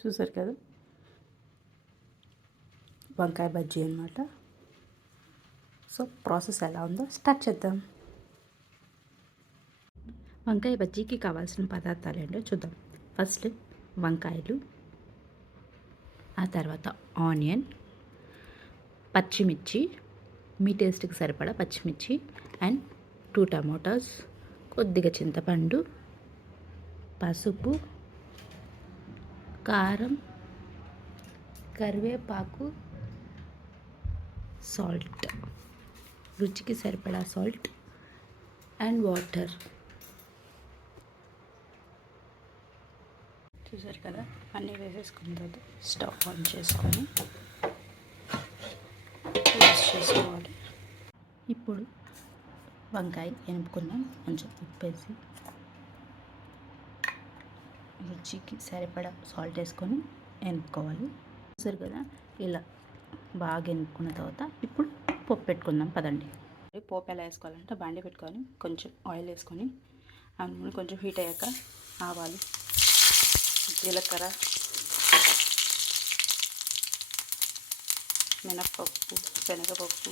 చూసారు కదా, వంకాయ బజ్జీ అన్నమాట. సో ప్రాసెస్ ఎలా ఉందో స్టార్ట్ చేద్దాం. వంకాయ బజ్జీకి కావాల్సిన పదార్థాలు ఏంటో చూద్దాం. ఫస్ట్ వంకాయలు, ఆ తర్వాత ఆనియన్, పచ్చిమిర్చి, మీ టేస్ట్కి సరిపడా పచ్చిమిర్చి, అండ్ 2 టమోటాస్, కొద్దిగా చింతపండు, పసుపు, కారం, కరివేపాకు, సాల్ట్, రుచికి సరిపడా సాల్ట్ అండ్ వాటర్. చూసారు కదా, అన్నీ వేసేసుకున్న తర్వాత స్టవ్ ఆన్ చేసుకొని పేస్ట్ చేసుకోవాలి. ఇప్పుడు వంకాయ ఎనుపుకుందాం. కొంచెం ఉప్పేసి రుచికి సరిపడా సాల్ట్ వేసుకొని ఎనుపుకోవాలి. చూసారు కదా, ఇలా బాగా ఎనుపుకున్న తర్వాత ఇప్పుడు పోపు పెట్టుకుందాం. పదండి. పోపు ఎలా వేసుకోవాలంటే బాండి పెట్టుకొని కొంచెం ఆయిల్ వేసుకొని ఆ నూనె కొంచెం హీట్ అయ్యాక ఆవాలు, జీలకర్ర, మినప్పప్పు, శనగపప్పు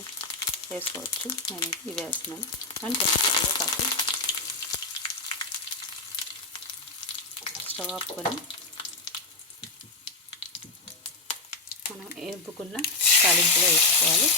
వేసుకోవచ్చు. నేను ఇవి వేస్తున్నాను. అండ్ కొంచెం కరివేపాకు. స్టవ్ ఆపుకొని మనం వేపుకున్న తాలింపులో వేసుకోవాలి.